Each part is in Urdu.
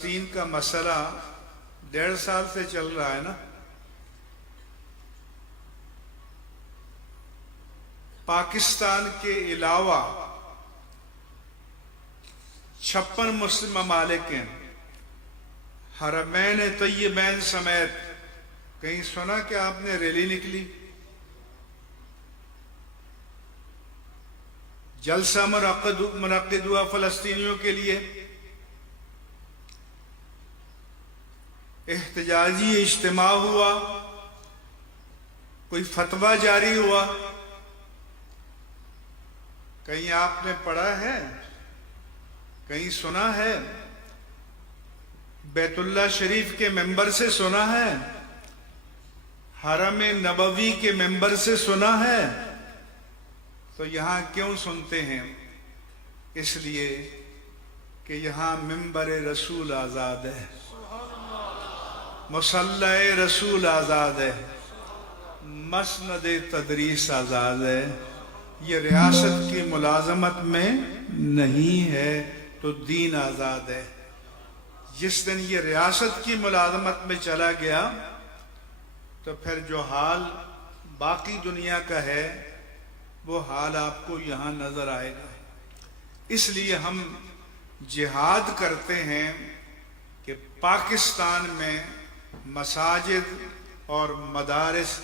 فلسطین کا مسئلہ 1.5 سال سے چل رہا ہے نا۔ پاکستان کے علاوہ 56 مسلم ممالک ہیں، حرمین طیبین سمیت۔ کہیں سنا کہ آپ نے ریلی نکلی، جلسہ منعقد ہوا فلسطینیوں کے لیے، احتجاجی اجتماع ہوا، کوئی فتویٰ جاری ہوا؟ کہیں آپ نے پڑھا ہے، کہیں سنا ہے؟ بیت اللہ شریف کے ممبر سے سنا ہے؟ حرم نبوی کے ممبر سے سنا ہے؟ تو یہاں کیوں سنتے ہیں؟ اس لیے کہ یہاں ممبر رسول آزاد ہے، مصلی رسول آزاد ہے، مسند تدریس آزاد ہے۔ یہ ریاست کی ملازمت میں نہیں ہے تو دین آزاد ہے۔ جس دن یہ ریاست کی ملازمت میں چلا گیا تو پھر جو حال باقی دنیا کا ہے وہ حال آپ کو یہاں نظر آئے گا۔ اس لیے ہم جہاد کرتے ہیں کہ پاکستان میں مساجد اور مدارس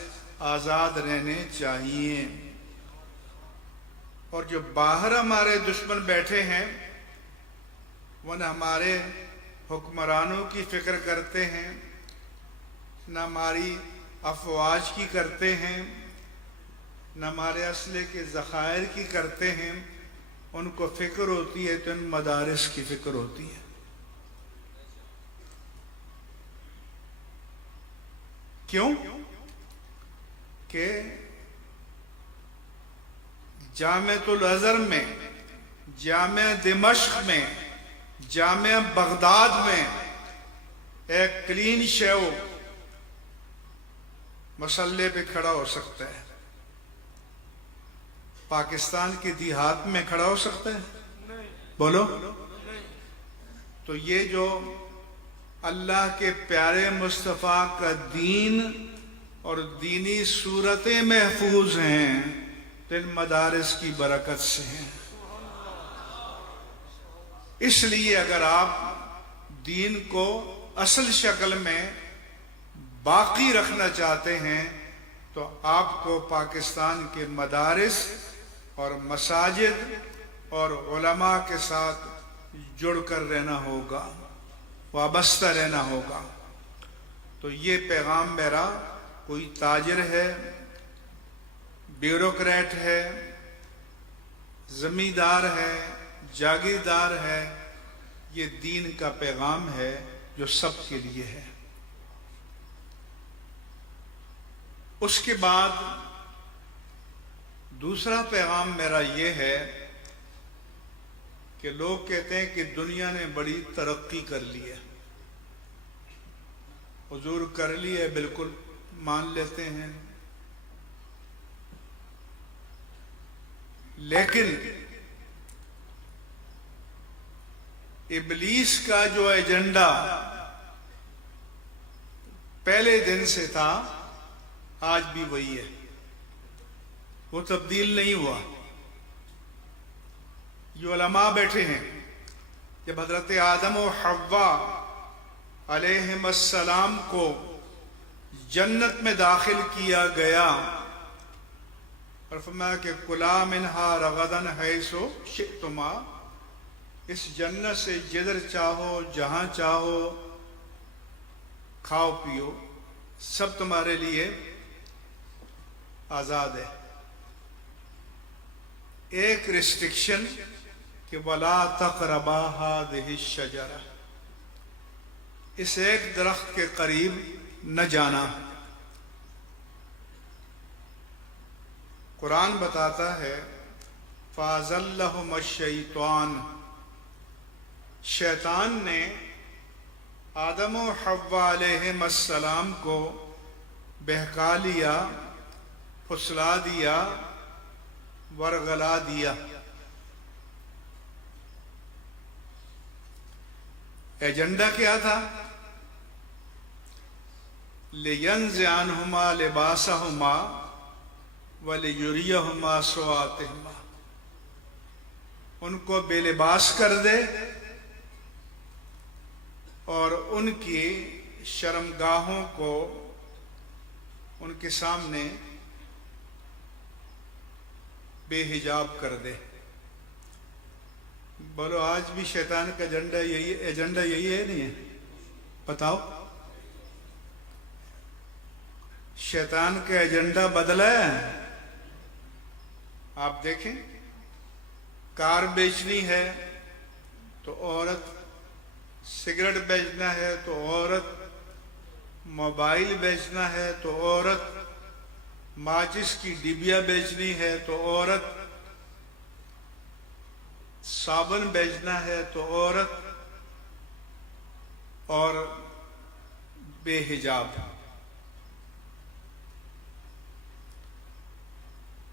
آزاد رہنے چاہیے، اور جو باہر ہمارے دشمن بیٹھے ہیں وہ نہ ہمارے حکمرانوں کی فکر کرتے ہیں، نہ ہماری افواج کی کرتے ہیں، نہ ہمارے اسلحے کے ذخائر کی کرتے ہیں۔ ان کو فکر ہوتی ہے تو ان مدارس کی فکر ہوتی ہے۔ کیوں؟ کہ جامعۃ الازہر میں، جامعہ دمشق میں، جامعہ بغداد میں ایک کلین شیو مسلح پہ کھڑا ہو سکتا ہے، پاکستان کے دیہات میں کھڑا ہو سکتا ہے؟ بولو۔ تو یہ جو اللہ کے پیارے مصطفیٰ کا دین اور دینی صورتیں محفوظ ہیں تو ان مدارس کی برکت سے ہیں۔ اس لیے اگر آپ دین کو اصل شکل میں باقی رکھنا چاہتے ہیں تو آپ کو پاکستان کے مدارس اور مساجد اور علماء کے ساتھ جڑ کر رہنا ہوگا، وابستہ رہنا ہوگا۔ تو یہ پیغام میرا، کوئی تاجر ہے، بیوروکریٹ ہے، زمیندار ہے، جاگیردار ہے، یہ دین کا پیغام ہے جو سب کے لیے ہے۔ اس کے بعد دوسرا پیغام میرا یہ ہے کہ لوگ کہتے ہیں کہ دنیا نے بڑی ترقی کر لی ہے۔ حضور کر لی ہے، بالکل مان لیتے ہیں، لیکن ابلیس کا جو ایجنڈا پہلے دن سے تھا آج بھی وہی ہے، وہ تبدیل نہیں ہوا۔ یہ علماء بیٹھے ہیں، جب حضرت آدم و حوا علیہم السلام کو جنت میں داخل کیا گیا اور فرمایا کہ کلا منہا رغدن حیث شئتما، اس جنت سے جدھر چاہو جہاں چاہو کھاؤ پیو، سب تمہارے لیے آزاد ہے۔ ایک ریسٹرکشن کہ وَلَا تَقْرَبَا هَٰذِهِ الشَّجَرَةَ، اس ایک درخت کے قریب نہ جانا۔ قرآن بتاتا ہے فَأَزَلَّهُمَا الشَّيْطَانُ، شیطان نے آدم و حوا علیہم السلام کو بہکا لیا، پھسلا دیا، ورغلا دیا۔ ایجنڈا کیا تھا؟ لِيَنزِعَ عَنْهُمَا لِبَاسَهُمَا وَلِيُرِيَهُمَا سَوْآتِهُمَا، ان کو بے لباس کر دے اور ان کی شرمگاہوں کو ان کے سامنے بے حجاب کر دے۔ بولو آج بھی شیطان کا ایجنڈا یہی ہے نہیں ہے؟ بتاؤ، شیطان کا ایجنڈا بدلا ہے؟ آپ دیکھیں، کار بیچنی ہے تو عورت، سگریٹ بیچنا ہے تو عورت، موبائل بیچنا ہے تو عورت، ماچس کی ڈبیا بیچنی ہے تو عورت، صابن بیچنا ہے تو عورت، اور بے حجاب۔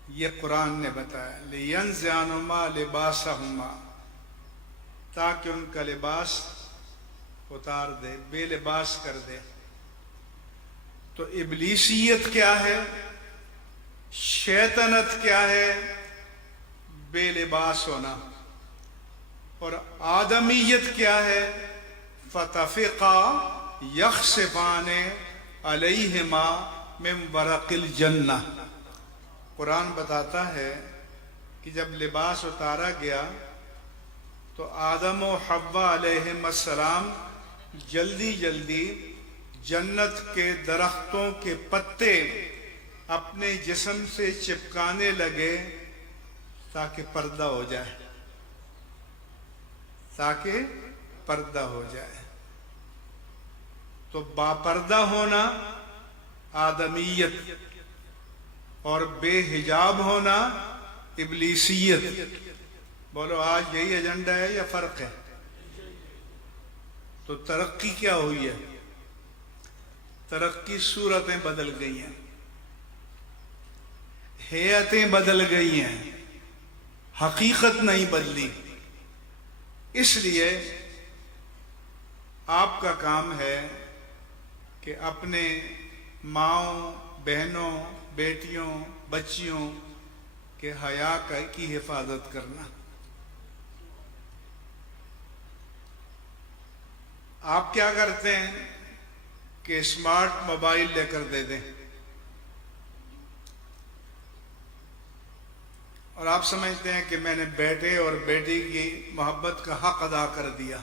یہ قرآن نے بتایا، لِيَنزِعَ عَنْهُمَا لِبَاسَهُمَا، تاکہ ان کا لباس اتار دے، بے لباس کر دے۔ تو ابلیسیت کیا ہے، شیطنت کیا ہے؟ بے لباس ہونا۔ اور آدمیت کیا ہے؟ فَتَفِقَا يَخْصِفَانِ عَلَيْهِمَا مِنْ وَرَقِ الْجَنَّةِ۔ قرآن بتاتا ہے کہ جب لباس اتارا گیا تو آدم و حوا علیہم السلام جلدی جلدی جنت کے درختوں کے پتے اپنے جسم سے چپکانے لگے تاکہ پردہ ہو جائے، تاکہ پردہ ہو جائے۔ تو باپردہ ہونا آدمیت اور بے حجاب ہونا ابلیسیت۔ بولو آج یہی ایجنڈا ہے یا فرق ہے؟ تو ترقی کیا ہوئی ہے؟ ترقی صورتیں بدل گئی ہیں، ہیئتیں بدل گئی ہیں، حقیقت نہیں بدلی۔ اس لیے آپ کا کام ہے کہ اپنے ماؤں، بہنوں، بیٹیوں، بچیوں کے حیا کی حفاظت کرنا۔ آپ کیا کرتے ہیں کہ اسمارٹ موبائل لے کر دے دیں اور آپ سمجھتے ہیں کہ میں نے بیٹے اور بیٹی کی محبت کا حق ادا کر دیا۔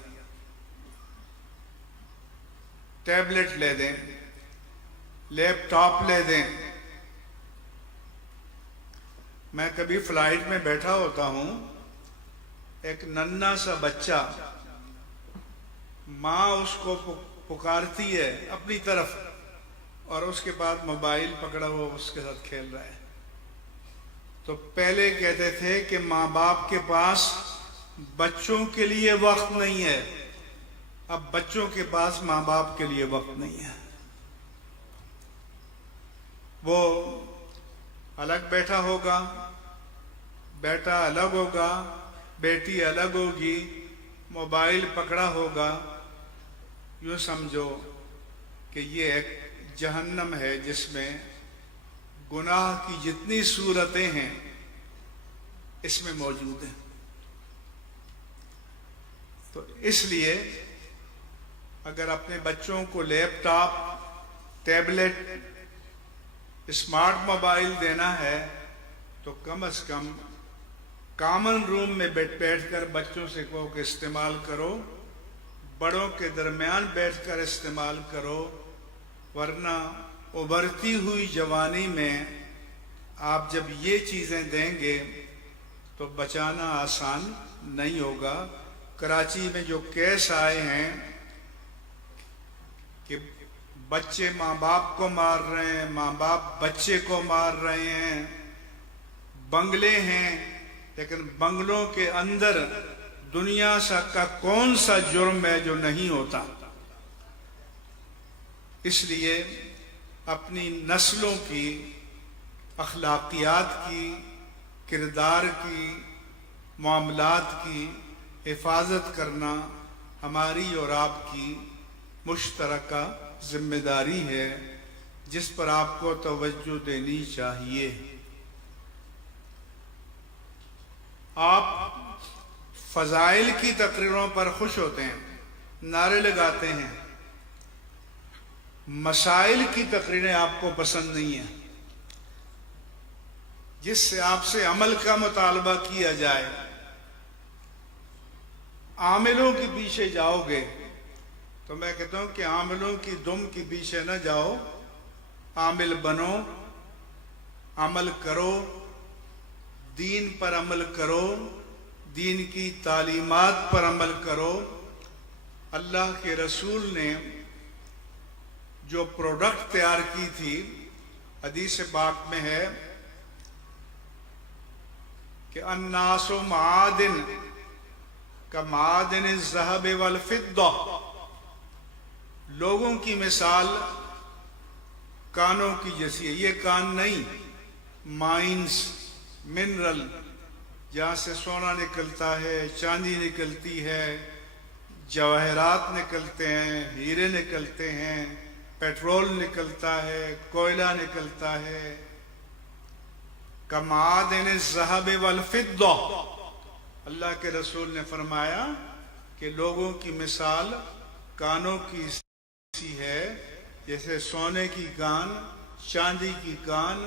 ٹیبلٹ لے دیں، لیپ ٹاپ لے دیں۔ میں کبھی فلائٹ میں بیٹھا ہوتا ہوں، ایک ننھا سا بچہ، ماں اس کو پکارتی ہے اپنی طرف اور اس کے بعد موبائل پکڑا ہوا اس کے ساتھ کھیل رہا ہے۔ تو پہلے کہتے تھے کہ ماں باپ کے پاس بچوں کے لیے وقت نہیں ہے، اب بچوں کے پاس ماں باپ کے لیے وقت نہیں ہے۔ وہ الگ بیٹھا ہوگا، بیٹا الگ ہوگا، بیٹی الگ ہوگی، موبائل پکڑا ہوگا۔ یوں سمجھو کہ یہ ایک جہنم ہے جس میں گناہ کی جتنی صورتیں ہیں اس میں موجود ہیں۔ تو اس لیے اگر اپنے بچوں کو لیپ ٹاپ، ٹیبلٹ، اسمارٹ موبائل دینا ہے تو کم از کم کامن روم میں بیٹھ کر بچوں سے کہو کہ استعمال کرو، بڑوں کے درمیان بیٹھ کر استعمال کرو، ورنہ ابھرتی ہوئی جوانی میں آپ جب یہ چیزیں دیں گے تو بچانا آسان نہیں ہوگا۔ کراچی میں جو کیس آئے ہیں کہ بچے ماں باپ کو مار رہے ہیں، ماں باپ بچے کو مار رہے ہیں، بنگلے ہیں لیکن بنگلوں کے اندر دنیا کا کون سا جرم ہے جو نہیں ہوتا۔ اس لیے اپنی نسلوں کی اخلاقیات کی، کردار کی، معاملات کی حفاظت کرنا ہماری اور آپ کی مشترکہ ذمہ داری ہے جس پر آپ کو توجہ دینی چاہیے۔ آپ فضائل کی تقریروں پر خوش ہوتے ہیں، نعرے لگاتے ہیں، مسائل کی تقریریں آپ کو پسند نہیں ہیں، جس سے آپ سے عمل کا مطالبہ کیا جائے۔ عاملوں کے پیچھے جاؤ گے تو میں کہتا ہوں کہ عاملوں کی دم کے پیچھے نہ جاؤ، عامل بنو، عمل کرو، دین پر عمل کرو، دین کی تعلیمات پر عمل کرو۔ اللہ کے رسول نے جو پروڈکٹ تیار کی تھی، حدیث پاک میں ہے کہ الناس معادن کمعادن الذہب والفضہ، لوگوں کی مثال کانوں کی جیسی ہے۔ یہ کان نہیں، مائنز، منرل، جہاں سے سونا نکلتا ہے، چاندی نکلتی ہے، جواہرات نکلتے ہیں، ہیرے نکلتے ہیں، پیٹرول نکلتا ہے، کوئلہ نکلتا ہے۔ کمعادن الذہب والفضہ، اللہ کے رسول نے فرمایا کہ لوگوں کی مثال کانوں کی سی ہے، جیسے سونے کی کان، چاندی کی کان،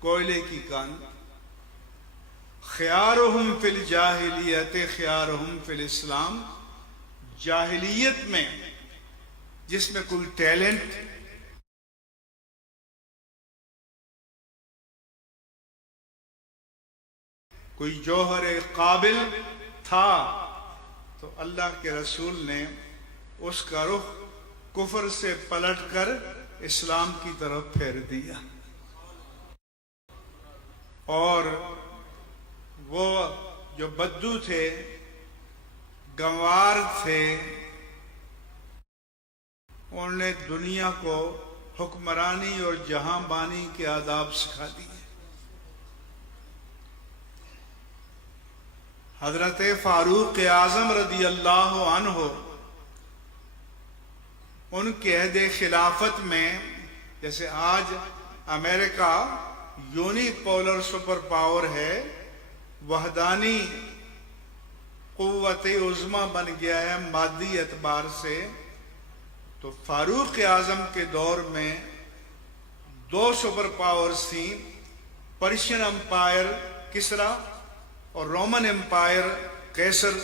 کوئلے کی کان۔ خیارہم فی الجاہلیت خیارہم فی الاسلام، جاہلیت میں جس میں کوئی ٹیلنٹ، کوئی جوہر قابل تھا تو اللہ کے رسول نے اس کا رخ کفر سے پلٹ کر اسلام کی طرف پھیر دیا۔ اور وہ جو بدو تھے، گنوار تھے، انہوں نے دنیا کو حکمرانی اور جہاں بانی کے آداب سکھا دیے۔ حضرت فاروق اعظم رضی اللہ عنہ، ان کے عہد خلافت میں، جیسے آج امریکہ یونیک پولر سپر پاور ہے، وحدانی قوت عظمیٰ بن گیا ہے مادی اعتبار سے، تو فاروق اعظم کے دور میں دو سپر پاورز تھیں، پرشین امپائر کسرا اور رومن امپائر قیصر۔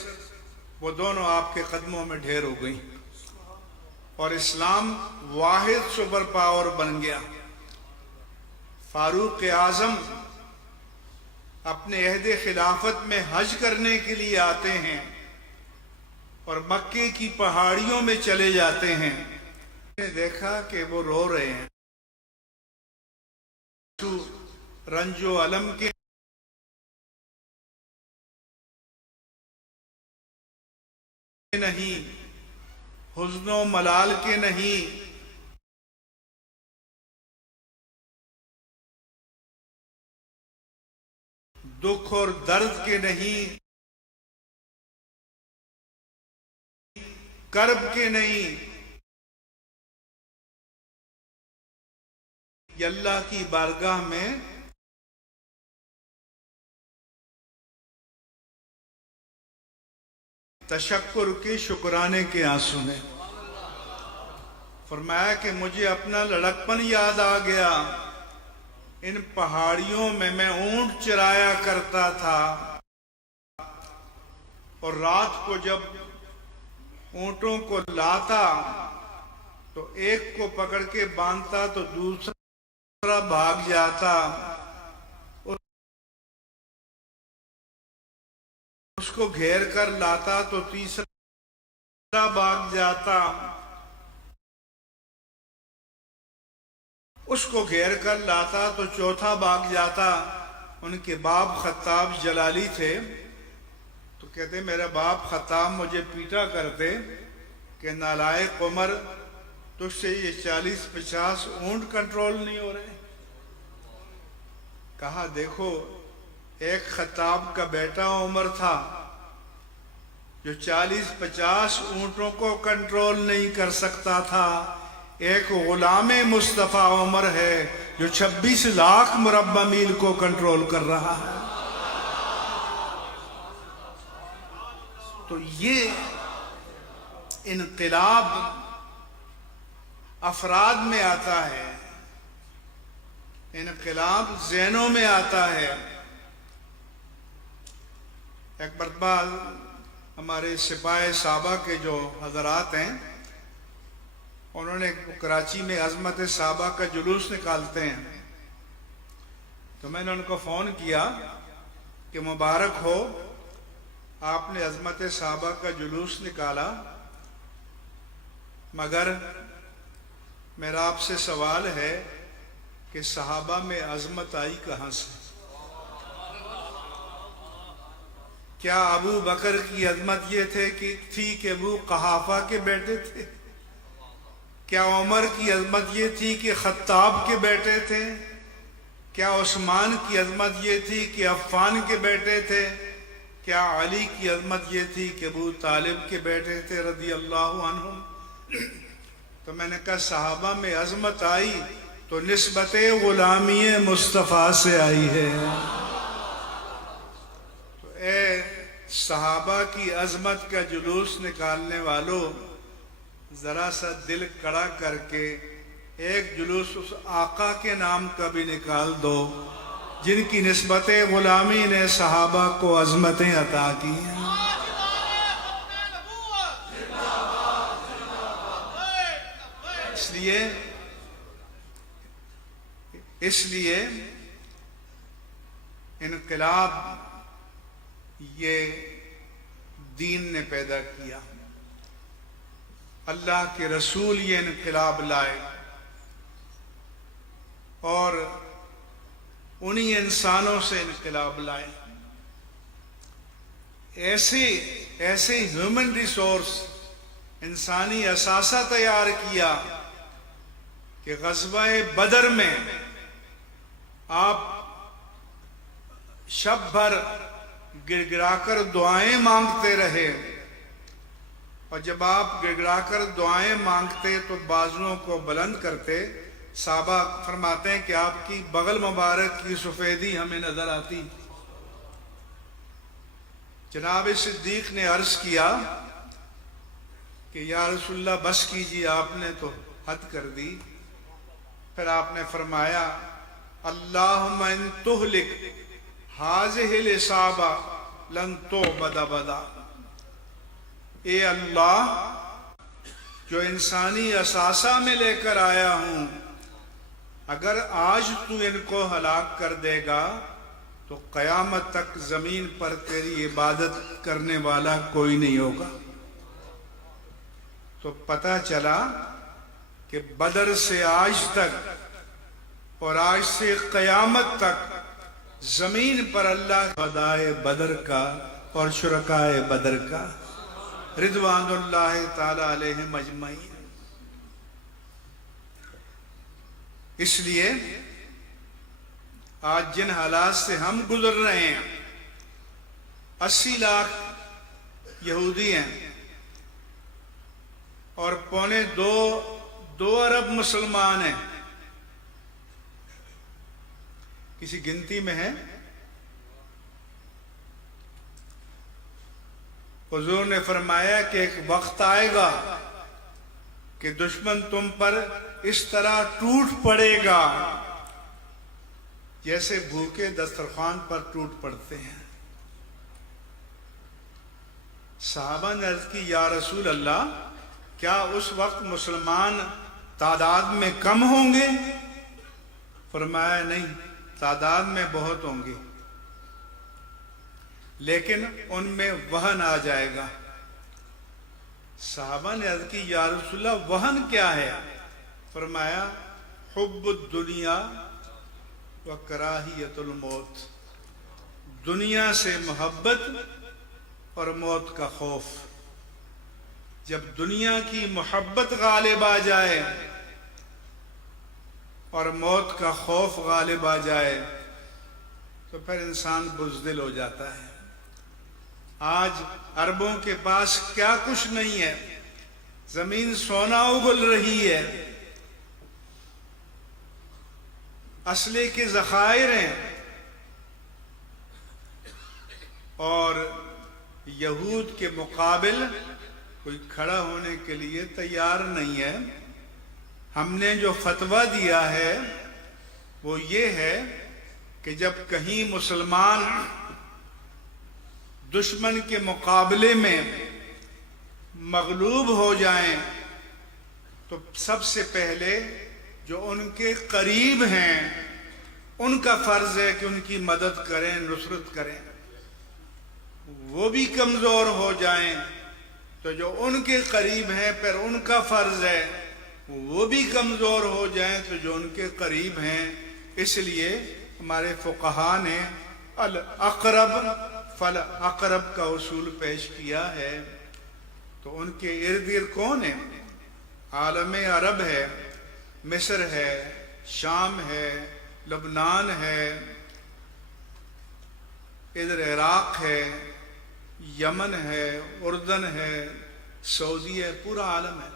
وہ دونوں آپ کے قدموں میں ڈھیر ہو گئیں اور اسلام واحد سپر پاور بن گیا۔ فاروق اعظم اپنے عہد خلافت میں حج کرنے کے لیے آتے ہیں اور مکے کی پہاڑیوں میں چلے جاتے ہیں۔ میں نے دیکھا کہ وہ رو رہے ہیں، رنج و الم کے نہیں، حزن و ملال کے نہیں، دکھ اور درد کے نہیں، کرب کے نہیں، یہ اللہ کی بارگاہ میں تشکر کے، شکرانے کے آنسو ہیں۔ فرمایا کہ مجھے اپنا لڑکپن یاد آ گیا، ان پہاڑیوں میں میں اونٹ چرایا کرتا تھا، اور رات کو جب اونٹوں کو لاتا تو ایک کو پکڑ کے باندھتا تو دوسرا بھاگ جاتا، اس کو گھیر کر لاتا تو تیسرا بھاگ جاتا، اس کو گھیر کر لاتا تو چوتھا بھاگ جاتا۔ ان کے باپ خطاب جلالی تھے، تو کہتے میرا باپ خطاب مجھے پیٹا کرتے کہ نالائق عمر، تجھ سے یہ 40-50 اونٹ کنٹرول نہیں ہو رہے۔ کہا دیکھو، ایک خطاب کا بیٹا عمر تھا جو 40-50 اونٹوں کو کنٹرول نہیں کر سکتا تھا، ایک غلام مصطفیٰ عمر ہے جو 26 لاکھ مربع میل کو کنٹرول کر رہا ہے۔ تو یہ انقلاب افراد میں آتا ہے، انقلاب ذہنوں میں آتا ہے۔ ایک مرتبہ ہمارے سپاہ صحابہ کے جو حضرات ہیں، انہوں نے کراچی میں عظمت صحابہ کا جلوس نکالتے ہیں، تو میں نے ان کو فون کیا کہ مبارک ہو، آپ نے عظمت صحابہ کا جلوس نکالا، مگر میرا آپ سے سوال ہے کہ صحابہ میں عظمت آئی کہاں سے؟ کیا ابو بکر کی عظمت یہ تھی کہ ابو قحافہ کے بیٹے تھے؟ کیا عمر کی عظمت یہ تھی کہ خطاب کے بیٹے تھے؟ کیا عثمان کی عظمت یہ تھی کہ عفان کے بیٹے تھے؟ کیا علی کی عظمت یہ تھی کہ ابو طالب کے بیٹے تھے رضی اللہ عنہم؟ تو میں نے کہا صحابہ میں عظمت آئی تو نسبت غلامی مصطفیٰ سے آئی ہے۔ تو اے صحابہ کی عظمت کا جلوس نکالنے والوں، ذرا سا دل کڑا کر کے ایک جلوس اس آقا کے نام کا بھی نکال دو جن کی نسبت غلامی نے صحابہ کو عظمتیں عطا کی ہیں۔ اس لیے انقلاب یہ دین نے پیدا کیا، اللہ کے رسول یہ انقلاب لائے، اور انہی انسانوں سے انقلاب لائے۔ ایسے ہیومن ریسورس، انسانی اثاثہ تیار کیا کہ غزوہ بدر میں آپ شب بھر گڑ گڑا کر دعائیں مانگتے رہے، اور جب آپ گڑ گڑا کر دعائیں مانگتے تو بازوؤں کو بلند کرتے، صحابہ فرماتے ہیں کہ آپ کی بغل مبارک کی سفیدی ہمیں نظر آتی۔ جناب صدیق نے عرض کیا کہ یا رسول اللہ بس کیجیے، آپ نے تو حد کر دی۔ پھر آپ نے فرمایا اللہم ان تہلک ہذہ العصابہ لن تعبد ابدا، اے اللہ جو انسانی اثاثہ میں لے کر آیا ہوں، اگر آج تو ان کو ہلاک کر دے گا تو قیامت تک زمین پر تیری عبادت کرنے والا کوئی نہیں ہوگا۔ تو پتہ چلا کہ بدر سے آج تک اور آج سے قیامت تک زمین پر اللہ فدائے بدر کا اور شرکائے بدر کا رضوان اللہ تعالی علیہم اجمعین۔ اس لیے آج جن حالات سے ہم گزر رہے ہیں، 80 لاکھ یہودی ہیں اور 2.25 ارب مسلمان ہیں، کسی گنتی میں ہے؟ حضور نے فرمایا کہ ایک وقت آئے گا کہ دشمن تم پر اس طرح ٹوٹ پڑے گا جیسے بھوکے دسترخوان پر ٹوٹ پڑتے ہیں۔ صحابہ نے عرض کی یا رسول اللہ، کیا اس وقت مسلمان تعداد میں کم ہوں گے؟ فرمایا نہیں، تعداد میں بہت ہوں گے، لیکن ان میں وہن آ جائے گا۔ صحابہ نے عرض کی یا رسول اللہ وہن کیا ہے؟ فرمایا حب الدنیا و کراہیت الموت، دنیا سے محبت اور موت کا خوف۔ جب دنیا کی محبت غالب آ جائے اور موت کا خوف غالب آ جائے تو پھر انسان بزدل ہو جاتا ہے۔ آج عربوں کے پاس کیا کچھ نہیں ہے، زمین سونا اگل رہی ہے، اسلحے کے ذخائر ہیں، اور یہود کے مقابل کوئی کھڑا ہونے کے لیے تیار نہیں ہے۔ ہم نے جو فتویٰ دیا ہے وہ یہ ہے کہ جب کہیں مسلمان دشمن کے مقابلے میں مغلوب ہو جائیں تو سب سے پہلے جو ان کے قریب ہیں ان کا فرض ہے کہ ان کی مدد کریں، نصرت کریں۔ وہ بھی کمزور ہو جائیں تو جو ان کے قریب ہیں پھر ان کا فرض ہے، وہ بھی کمزور ہو جائیں تو جو ان کے قریب ہیں۔ اس لیے ہمارے فقہا نے الاقرب فالاقرب کا اصول پیش کیا ہے۔ تو ان کے ارد گرد کون ہے؟ عالم عرب ہے، مصر ہے، شام ہے، لبنان ہے، ادھر عراق ہے، یمن ہے، اردن ہے، سعودی ہے، پورا عالم ہے،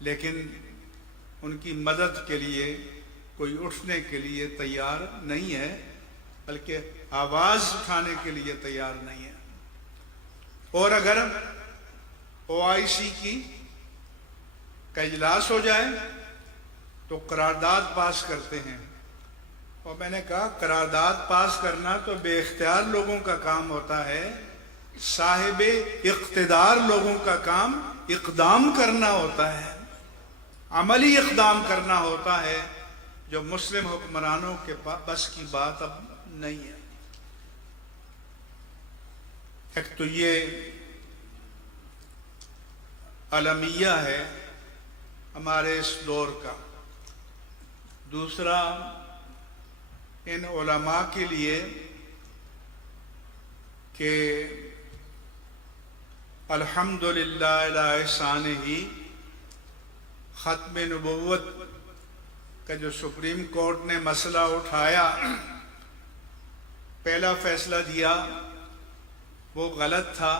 لیکن ان کی مدد کے لیے کوئی اٹھنے کے لیے تیار نہیں ہے، بلکہ آواز اٹھانے کے لیے تیار نہیں ہے۔ اور اگر OIC کا اجلاس ہو جائے تو قرارداد پاس کرتے ہیں، اور میں نے کہا قرارداد پاس کرنا تو بے اختیار لوگوں کا کام ہوتا ہے، صاحب اقتدار لوگوں کا کام اقدام کرنا ہوتا ہے، عملی اقدام کرنا ہوتا ہے، جو مسلم حکمرانوں کے بس کی بات اب نہیں ہے۔ ایک تو یہ المیہ ہے ہمارے اس دور کا، دوسرا ان علماء کے لیے کہ الحمدللہ علی احسانہ ختم نبوت کا جو سپریم کورٹ نے مسئلہ اٹھایا، پہلا فیصلہ دیا وہ غلط تھا،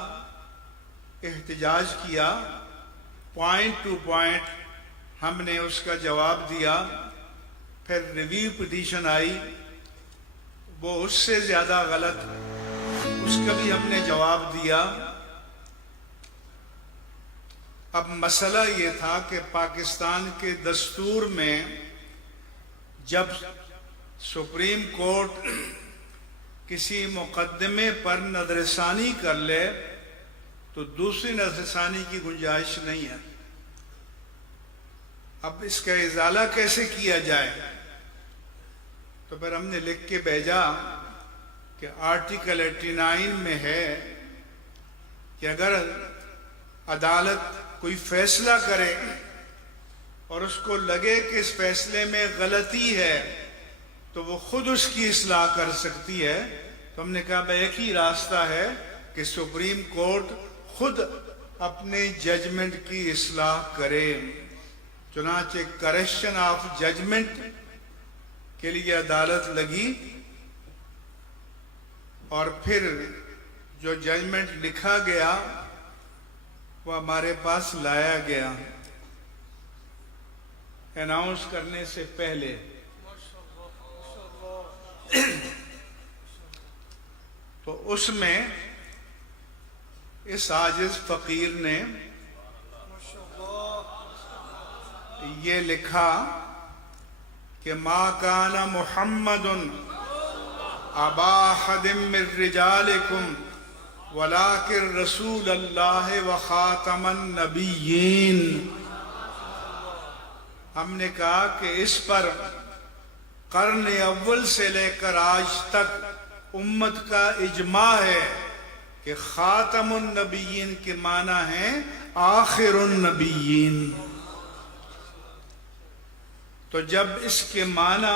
احتجاج کیا، پوائنٹ ٹو پوائنٹ ہم نے اس کا جواب دیا، پھر ریویو پٹیشن آئی، وہ اس سے زیادہ غلط، اس کا بھی ہم نے جواب دیا۔ اب مسئلہ یہ تھا کہ پاکستان کے دستور میں جب سپریم کورٹ کسی مقدمے پر نظر ثانی کر لے تو دوسری نظر ثانی کی گنجائش نہیں ہے۔ اب اس کا ازالہ کیسے کیا جائے؟ تو پھر ہم نے لکھ کے بھیجا کہ آرٹیکل 89 میں ہے کہ اگر عدالت کوئی فیصلہ کرے اور اس کو لگے کہ اس فیصلے میں غلطی ہے تو وہ خود اس کی اصلاح کر سکتی ہے۔ تو ہم نے کہا بھائی ایک ہی راستہ ہے کہ سپریم کورٹ خود اپنے ججمنٹ کی اصلاح کرے۔ چنانچہ کریکشن آف ججمنٹ کے لیے عدالت لگی، اور پھر جو ججمنٹ لکھا گیا وہ ہمارے پاس لایا گیا اناؤنس کرنے سے پہلے۔ تو اس میں اس عاجز فقیر نے یہ لکھا کہ ما کان محمد ابا احد من رجالکم ولکن رسول اللہ وخاتم النبیین۔ ہم نے کہا کہ اس پر قرن اول سے لے کر آج تک امت کا اجماع ہے کہ خاتم النبیین کے معنی ہیں آخر النبیین۔ تو جب اس کے معنی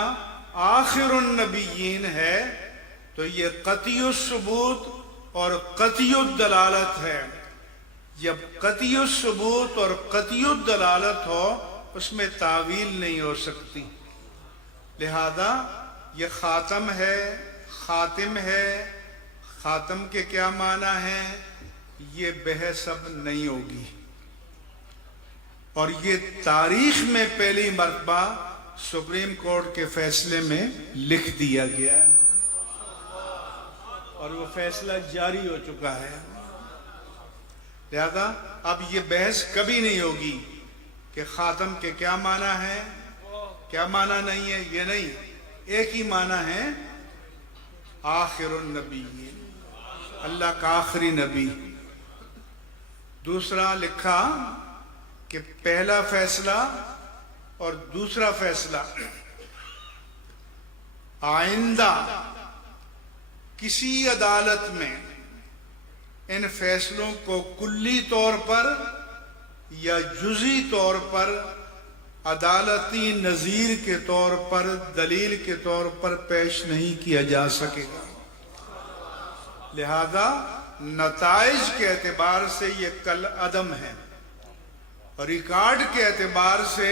آخر النبیین ہے تو یہ قطعی الثبوت اور قطعی الدلالت ہے۔ جب قطعی الثبوت اور قطعی الدلالت ہو اس میں تعویل نہیں ہو سکتی، لہذا یہ خاتم ہے، خاتم ہے، خاتم کے کیا معنی ہیں یہ بحث اب نہیں ہوگی، اور یہ تاریخ میں پہلی مرتبہ سپریم کورٹ کے فیصلے میں لکھ دیا گیا ہے، اور وہ فیصلہ جاری ہو چکا ہے۔ لہذا اب یہ بحث کبھی نہیں ہوگی کہ خاتم کے کیا معنی ہے کیا معنی نہیں ہے، یہ نہیں، ایک ہی معنی ہے آخر النبی، اللہ کا آخری نبی۔ دوسرا لکھا کہ پہلا فیصلہ اور دوسرا فیصلہ آئندہ کسی عدالت میں ان فیصلوں کو کلی طور پر یا جزئی طور پر عدالتی نظیر کے طور پر دلیل کے طور پر پیش نہیں کیا جا سکے گا، لہذا نتائج کے اعتبار سے یہ کل عدم ہے، اور ریکارڈ کے اعتبار سے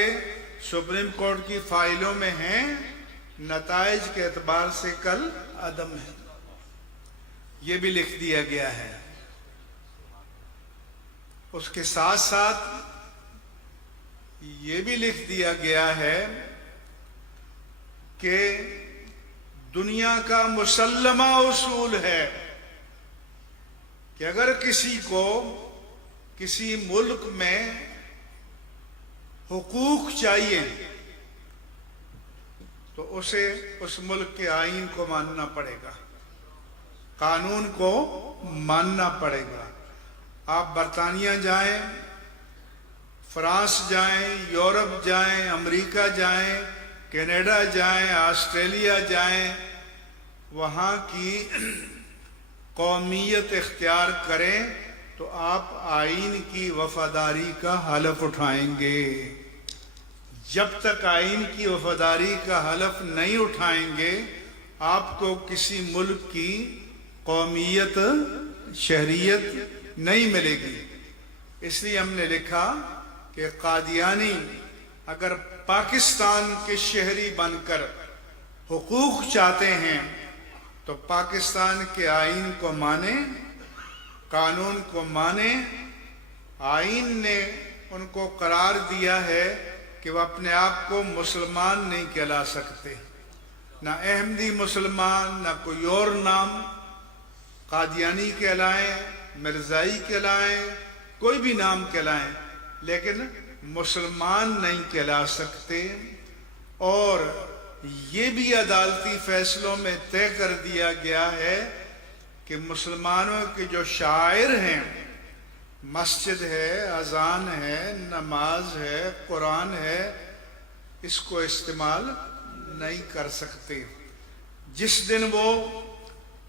سپریم کورٹ کی فائلوں میں ہیں، نتائج کے اعتبار سے کل عدم ہے، یہ بھی لکھ دیا گیا ہے۔ اس کے ساتھ ساتھ یہ بھی لکھ دیا گیا ہے کہ دنیا کا مسلمہ اصول ہے کہ اگر کسی کو کسی ملک میں حقوق چاہیے تو اسے اس ملک کے آئین کو ماننا پڑے گا، قانون کو ماننا پڑے گا۔ آپ برطانیہ جائیں، فرانس جائیں، یورپ جائیں، امریکہ جائیں، کینیڈا جائیں، آسٹریلیا جائیں، وہاں کی قومیت اختیار کریں تو آپ آئین کی وفاداری کا حلف اٹھائیں گے۔ جب تک آئین کی وفاداری کا حلف نہیں اٹھائیں گے آپ کو کسی ملک کی قومیت شہریت نہیں ملے گی۔ اس لیے ہم نے لکھا کہ قادیانی اگر پاکستان کے شہری بن کر حقوق چاہتے ہیں تو پاکستان کے آئین کو مانیں، قانون کو مانیں۔ آئین نے ان کو قرار دیا ہے کہ وہ اپنے آپ کو مسلمان نہیں کہلا سکتے، نہ احمدی مسلمان، نہ کوئی اور نام، قادیانی کہلائیں، مرزائی کہلائیں، کوئی بھی نام کہلائیں، لیکن مسلمان نہیں کہلا سکتے۔ اور یہ بھی عدالتی فیصلوں میں طے کر دیا گیا ہے کہ مسلمانوں کے جو شاعر ہیں، مسجد ہے، اذان ہے، نماز ہے، قرآن ہے، اس کو استعمال نہیں کر سکتے۔ جس دن وہ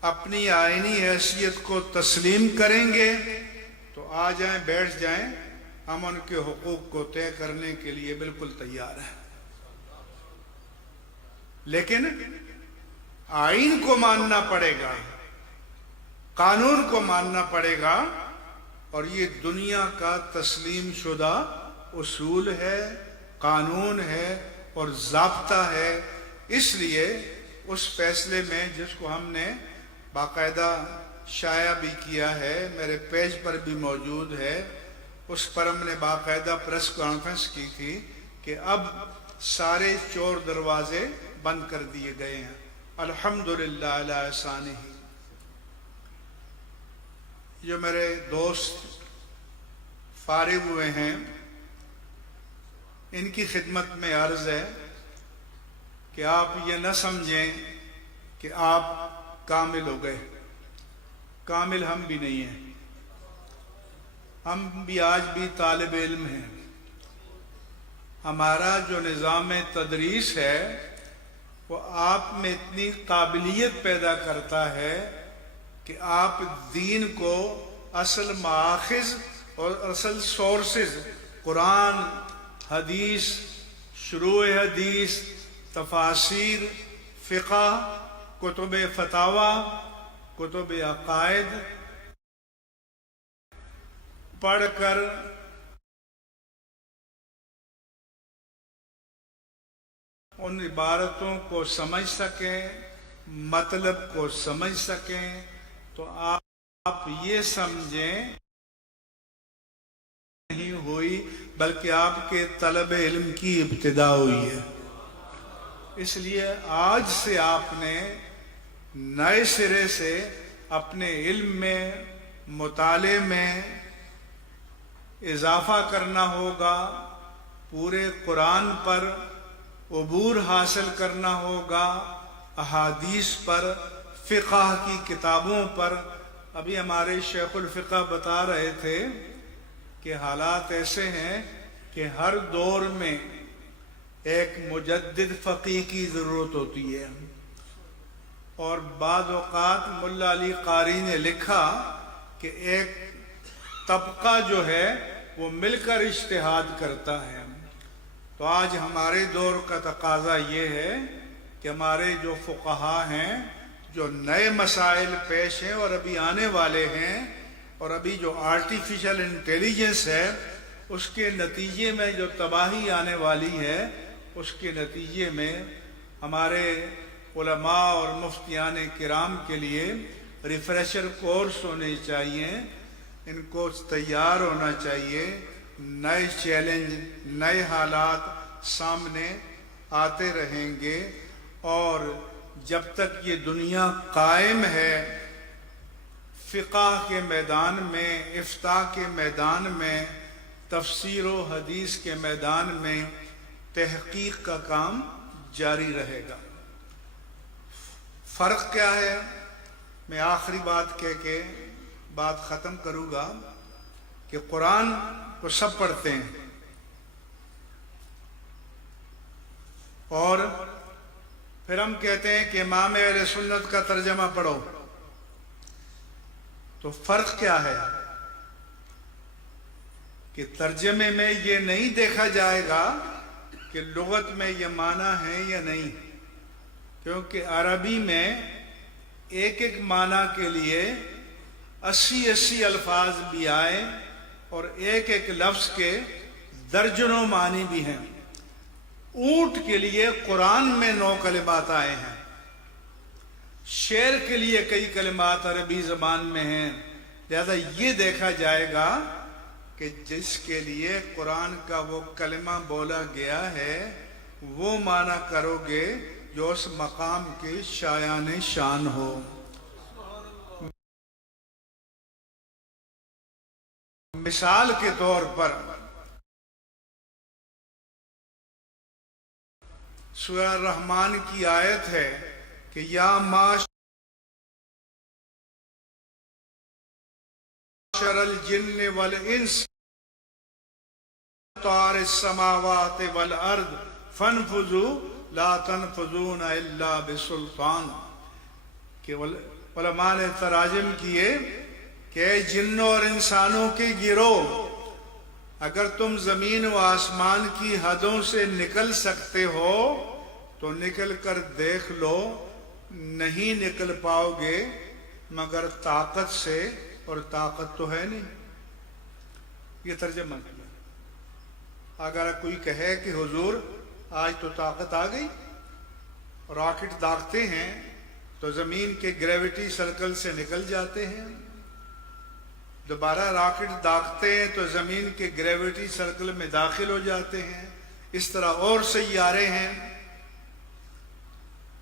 اپنی آئینی حیثیت کو تسلیم کریں گے تو آ جائیں، بیٹھ جائیں، ہم ان کے حقوق کو طے کرنے کے لیے بالکل تیار ہیں۔ لیکن آئین کو ماننا پڑے گا، قانون کو ماننا پڑے گا، اور یہ دنیا کا تسلیم شدہ اصول ہے، قانون ہے اور ضابطہ ہے۔ اس لیے اس فیصلے میں جس کو ہم نے باقاعدہ شائع بھی کیا ہے، میرے پیج پر بھی موجود ہے، اس پر ہم نے باقاعدہ پریس کانفرنس کی تھی کہ اب سارے چور دروازے بند کر دیے گئے ہیں، الحمدللہ علی احسانہ۔ جو میرے دوست فارغ ہوئے ہیں ان کی خدمت میں عرض ہے کہ آپ یہ نہ سمجھیں کہ آپ کامل ہو گئے، کامل ہم بھی نہیں ہیں، ہم بھی آج بھی طالب علم ہیں۔ ہمارا جو نظام تدریس ہے وہ آپ میں اتنی قابلیت پیدا کرتا ہے کہ آپ دین کو اصل مآخذ اور اصل سورسز، قرآن، حدیث، شروع حدیث، تفاسیر، فقہ، کتب فتاوی، کتب عقائد پڑھ کر ان عبارتوں کو سمجھ سکیں، مطلب کو سمجھ سکیں، تو آپ یہ سمجھیں نہیں ہوئی بلکہ آپ کے طلب علم کی ابتدا ہوئی ہے. اس لیے آج سے آپ نے نئے سرے سے اپنے علم میں مطالعے میں اضافہ کرنا ہوگا، پورے قرآن پر عبور حاصل کرنا ہوگا، احادیث پر، فقہ کی کتابوں پر. ابھی ہمارے شیخ الفقہ بتا رہے تھے کہ حالات ایسے ہیں کہ ہر دور میں ایک مجدد فقیہ کی ضرورت ہوتی ہے، اور بعض اوقات ملا علی قاری نے لکھا کہ ایک طبقہ جو ہے وہ مل کر اجتہاد کرتا ہے. تو آج ہمارے دور کا تقاضا یہ ہے کہ ہمارے جو فقہا ہیں، جو نئے مسائل پیش ہیں اور ابھی آنے والے ہیں، اور ابھی جو آرٹیفیشل انٹیلیجنس ہے اس کے نتیجے میں جو تباہی آنے والی ہے، اس کے نتیجے میں ہمارے علماء اور مفتیان کرام کے لیے ریفریشر کورس ہونے چاہیے. ان کو تیار ہونا چاہیے. نئے چیلنج، نئے حالات سامنے آتے رہیں گے، اور جب تک یہ دنیا قائم ہے فقہ کے میدان میں، افتاء کے میدان میں، تفسیر و حدیث کے میدان میں تحقیق کا کام جاری رہے گا. فرق کیا ہے؟ میں آخری بات کہہ کے بات ختم کروں گا کہ قرآن کو سب پڑھتے ہیں، اور پھر ہم کہتے ہیں کہ امام اہل سنت کا ترجمہ پڑھو. تو فرق کیا ہے کہ ترجمے میں یہ نہیں دیکھا جائے گا کہ لغت میں یہ معنی ہے یا نہیں، کیونکہ عربی میں ایک ایک معنی کے لیے 80 الفاظ بھی آئے اور ایک ایک لفظ کے درجنوں معنی بھی ہیں. اونٹ کے لیے قرآن میں 9 کلمات آئے ہیں، شیر کے لیے کئی کلمات عربی زبان میں ہیں. لہذا یہ دیکھا جائے گا کہ جس کے لیے قرآن کا وہ کلمہ بولا گیا ہے وہ معنی کرو گے جو اس مقام کے شایان شان ہو. مثال کے طور پر سورہ الرحمن کی آیت ہے کہ یا معاشر الجن والانس طار السماوات والارض فانفذوا لا تنفذون الا بسلطان. کہ علماء نے تراجم کیے کہ جنوں اور انسانوں کے گروہ، اگر تم زمین و آسمان کی حدوں سے نکل سکتے ہو تو نکل کر دیکھ لو. نہیں نکل پاؤ گے مگر طاقت سے، اور طاقت تو ہے نہیں. یہ ترجمہ کیا. اگر کوئی کہے کہ حضور آج تو طاقت آ گئی، راکٹ داغتے ہیں تو زمین کے گریویٹی سرکل سے نکل جاتے ہیں، دوبارہ راکٹ داغتے ہیں تو زمین کے گریویٹی سرکل میں داخل ہو جاتے ہیں. اس طرح اور سیارے ہیں.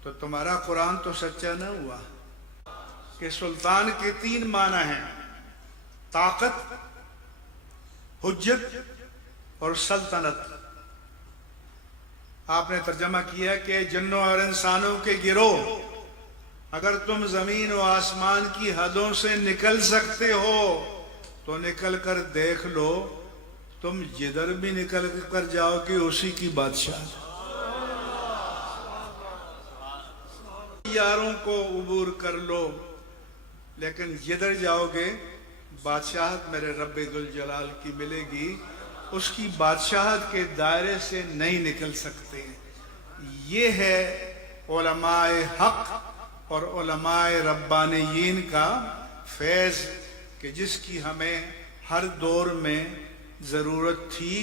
تو تمہارا قرآن تو سچا نہ ہوا کہ سلطان کے 3 معنی ہیں: طاقت، حجت اور سلطنت. آپ نے ترجمہ کیا کہ جنوں اور انسانوں کے گروہ، اگر تم زمین و آسمان کی حدوں سے نکل سکتے ہو تو نکل کر دیکھ لو. تم جدھر بھی نکل کر جاؤ گے اسی کی بادشاہ. یاروں کو عبور کر لو، لیکن جدھر جاؤ گے بادشاہت میرے رب ذوالجلال کی ملے گی. اس کی بادشاہت کے دائرے سے نہیں نکل سکتے. یہ ہے علماء حق اور علماء ربانیین کا فیض کہ جس کی ہمیں ہر دور میں ضرورت تھی،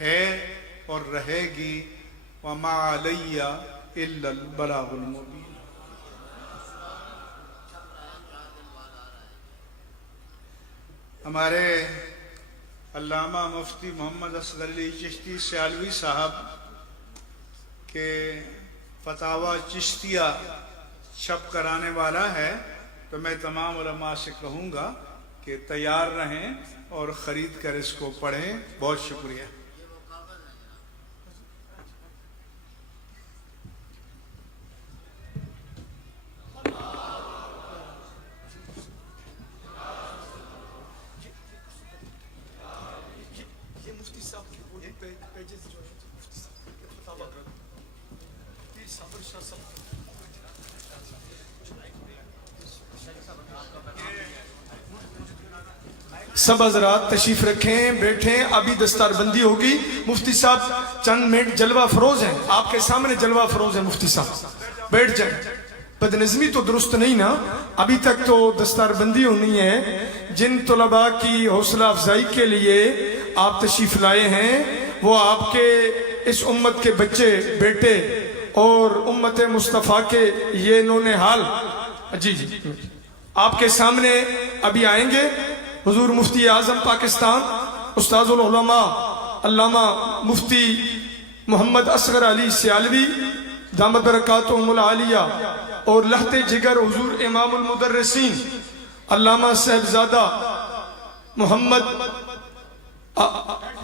ہے اور رہے گی. وما علی الا البلاغ المبین. ہمارے علامہ مفتی محمد اصغر علی چشتی سیالوی صاحب کے فتاوی چشتیہ چھپ کرانے والا ہے، تو میں تمام علماء سے کہوں گا کہ تیار رہیں اور خرید کر اس کو پڑھیں۔ بہت شکریہ۔ سب حضرات تشریف رکھیں، بیٹھیں، ابھی دستار بندی ہوگی۔ مفتی صاحب چند منٹ جلوہ فروز ہیں، آپ کے سامنے جلوہ فروز ہیں۔ مفتی صاحب بیٹھ جائیں، بدنظمی تو درست نہیں نا، ابھی تک تو دستار بندی ہونی ہے۔ جن طلباء کی حوصلہ افزائی کے لیے آپ تشریف لائے ہیں وہ آپ کے اس امت کے بچے بیٹے اور امت مصطفیٰ کے یہ نون حال جی آپ کے سامنے ابھی آئیں گے۔ حضور مفتی اعظم پاکستان استاذ العلماء علامہ مفتی محمد اصغر علی سیالوی دامت برکاتہم العالیہ اور لہتے جگر حضور امام المدرسین علامہ صاحبزادہ محمد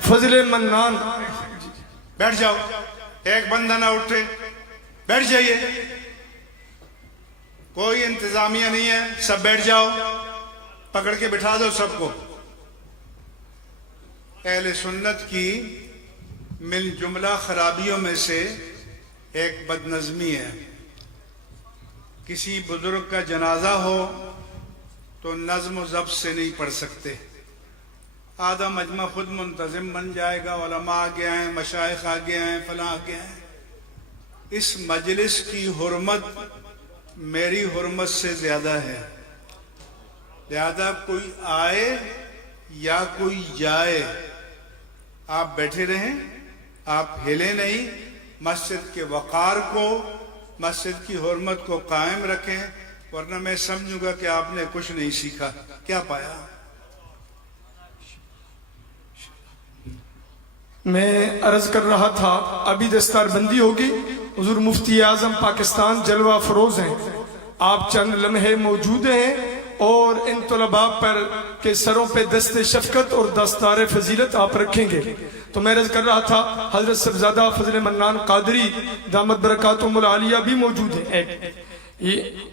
فضل منان۔ بیٹھ جاؤ، ایک بندہ نہ اٹھے، بیٹھ جائیے، کوئی انتظامیہ نہیں ہے، سب بیٹھ جاؤ، پکڑ کے بٹھا دو سب کو۔ اہل سنت کی من جملہ خرابیوں میں سے ایک بدنظمی ہے۔ کسی بزرگ کا جنازہ ہو تو نظم و ضبط سے نہیں پڑھ سکتے، آدھا مجمع خود منتظم بن جائے گا، علماء آگے آئیں، مشائخ آگے آئیں، فلاں آگے آئیں۔ اس مجلس کی حرمت میری حرمت سے زیادہ ہے، لہذا کوئی آئے یا کوئی جائے آپ بیٹھے رہیں، آپ ہلیں نہیں، مسجد کے وقار کو، مسجد کی حرمت کو قائم رکھیں، ورنہ میں سمجھوں گا کہ آپ نے کچھ نہیں سیکھا۔ کیا پایا؟ میں عرض کر رہا تھا ابھی دستار بندی ہوگی، حضور مفتی اعظم پاکستان جلوہ فروز ہیں، آپ چند لمحے موجود ہیں اور ان طلباء پر کے سروں پہ دست شفقت اور دستار فضیلت آپ رکھیں گے۔ تو میں عرض کر رہا تھا حضرت صاحبزادہ فضل منان قادری دامت برکاتہم العالیہ بھی موجود ہیں،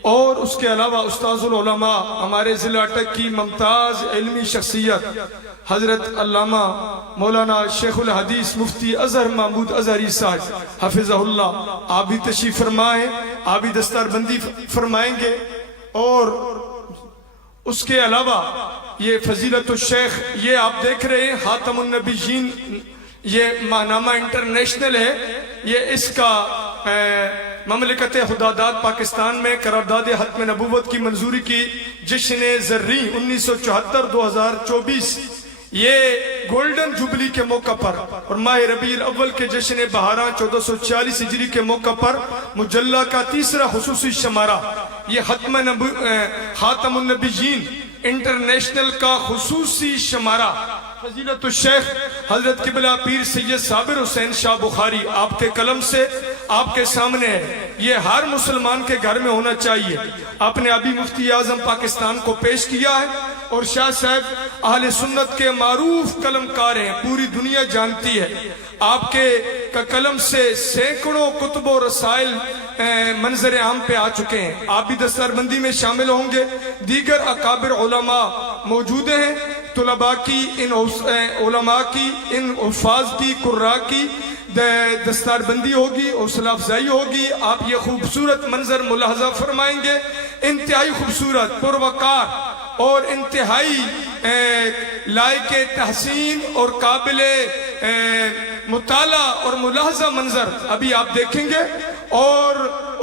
اور اس کے علاوہ استاذ العلماء ہمارے ضلع اٹک کی ممتاز علمی شخصیت حضرت علامہ مولانا شیخ الحدیث مفتی اظہر محمود اظہری صاحب حفظہ اللہ، آپ بھی تشریف فرمائیں، آپ بھی دستار بندی فرمائیں گے۔ اور اس کے علاوہ یہ فضیلت الشیخ، یہ آپ دیکھ رہے ہیں خاتم النبیین، یہ ماہنامہ انٹرنیشنل ہے، یہ اس کا مملکت خداداد پاکستان میں قرارداد ختم نبوت کی منظوری کی جشن زریں 1974-2024، یہ گولڈن جوبلی کے موقع پر اور ماہ ربیع الاول کے جشن بہاراں 1446 ہجری کے موقع پر مجلہ کا تیسرا خصوصی شمارہ، یہ خاتم النبیین انٹرنیشنل کا خصوصی شمارہ فضیلت الشیخ حضرت قبلہ پیر سید صابر حسین شاہ بخاری آپ کے قلم سے آپ کے سامنے ہے۔ یہ ہر مسلمان کے گھر میں ہونا چاہیے۔ آپ نے ابھی مفتی اعظم پاکستان کو پیش کیا ہے، اور شاہ صاحب اہل سنت کے معروف قلم کار ہیں، پوری دنیا جانتی ہے۔ آپ کے قلم سے سینکڑوں کتب و رسائل منظر عام پہ آ چکے ہیں، آپ بھی دستار بندی میں شامل ہوں گے۔ دیگر اکابر علماء موجود ہیں، طلباء کی، ان علماء کی، ان حفاظ کی، قراء کی دستار بندی ہوگی، حوصلہ افزائی ہوگی۔ آپ یہ خوبصورت منظر ملاحظہ فرمائیں گے، انتہائی خوبصورت، پروقار اور انتہائی لائق تحسین اور قابل مطالعہ اور ملاحظہ منظر ابھی آپ دیکھیں گے۔ اور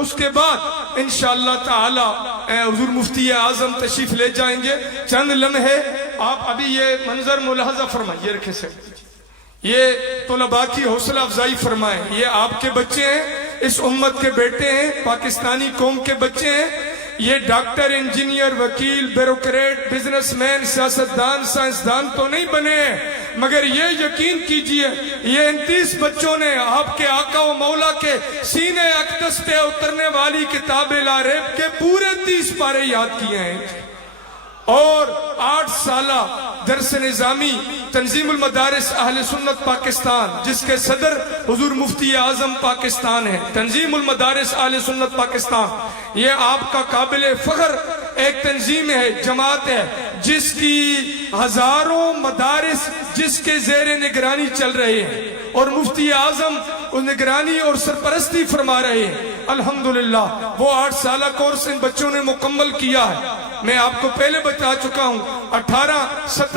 اس کے بعد انشاءاللہ تعالی حضور مفتی اعظم تشریف لے جائیں گے۔ چند لمحے آپ ابھی یہ منظر ملاحظہ فرمائیں، یہ رکھیں سے یہ طلباء کی حوصلہ افزائی فرمائیں۔ یہ آپ کے بچے ہیں، اس امت کے بیٹے ہیں، پاکستانی قوم کے بچے ہیں۔ یہ ڈاکٹر، انجینئر، وکیل، بیوروکریٹ، بزنس مین، سیاستدان، سائنسدان تو نہیں بنے، مگر یہ یقین کیجئے یہ 29 بچوں نے آپ کے آقا و مولا کے سینے اقدس پہ اترنے والی کتاب لا ریب کے پورے 30 پارے یاد کیے ہیں، اور 8 سالہ درس نظامی تنظیم المدارس اہل سنت پاکستان، جس کے صدر حضور مفتی اعظم پاکستان ہے۔ تنظیم المدارس اہل سنت پاکستان یہ آپ کا قابل فخر ایک تنظیم ہے، جماعت ہے، جس کی ہزاروں مدارس جس کے زیر نگرانی چل رہے ہیں، اور مفتی اعظم اس نگرانی اور سرپرستی فرما رہے ہیں۔ الحمدللہ وہ 8 سالہ کورس ان بچوں نے مکمل کیا ہے۔ میں آپ کو پہلے بتا چکا ہوں 18 17